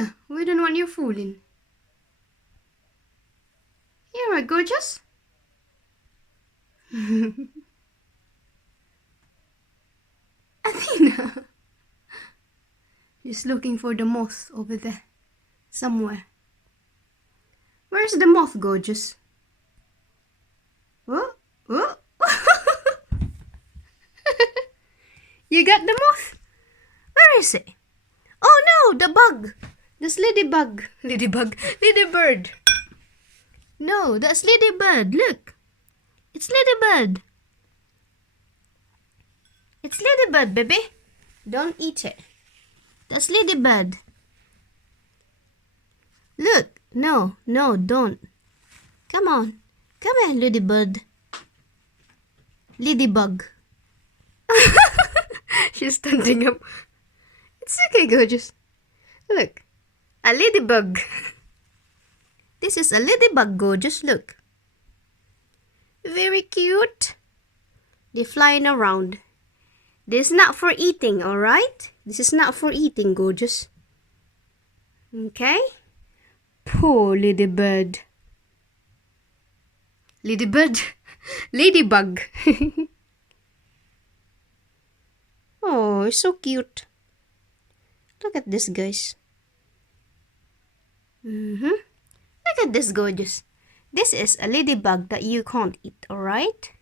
Athena, we don't want you fooling. Here, my gorgeous. Athena. She's looking for the moth over there. Somewhere. Where's the moth, gorgeous? Oh, oh. You got the moth? Where is it? Oh no, the bug. That's ladybug. Ladybug. Ladybird. No, that's ladybird. Look. It's ladybird. It's ladybird, baby. Don't eat it. That's ladybird. Look. No, no, don't. Come on. Come here, ladybird. Ladybug. She's standing up. It's okay, gorgeous. Look. A ladybug. This is a ladybug, gorgeous. Look. Very cute. They're flying around. This is not for eating, alright? This is not for eating, gorgeous. Okay? Poor ladybird. Ladybird? Ladybug. Oh, it's so cute. Look at this, guys. Look at this, gorgeous. This is a ladybug that you can't eat, alright?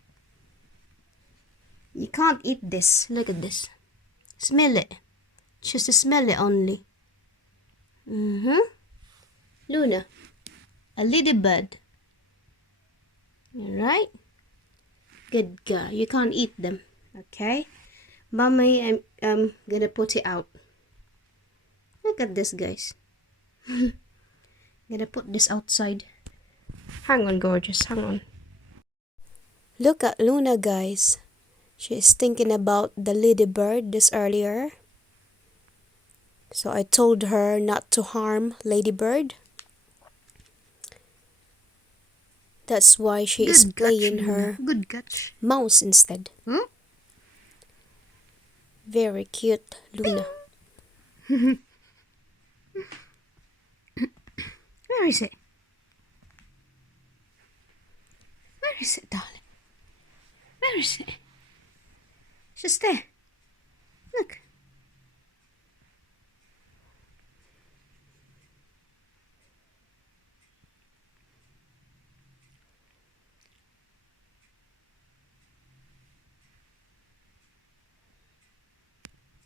You can't eat this. Look at this. Smell it. Just smell it only. Luna, a ladybird. Alright? Good girl. You can't eat them. Okay? Mommy, I'm gonna put it out. Look at this, guys. Gonna put this outside. Hang on, gorgeous. Hang on. Look at Luna, guys. She's thinking about the ladybird this earlier. So I told her not to harm ladybird. That's why she is playing her mouse instead. Very cute, Luna. Where is it? Where is it, darling? Where is it? It's just there. Look.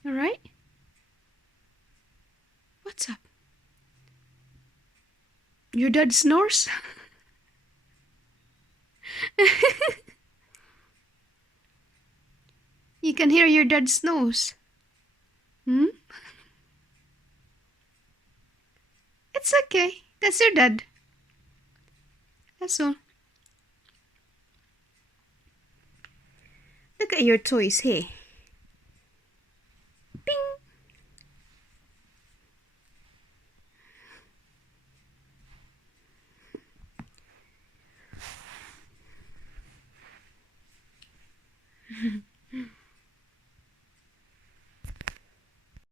All right. What's up? Your dad snores? You can hear your dad snores. It's okay. That's your dad. That's all. Look at your toys here.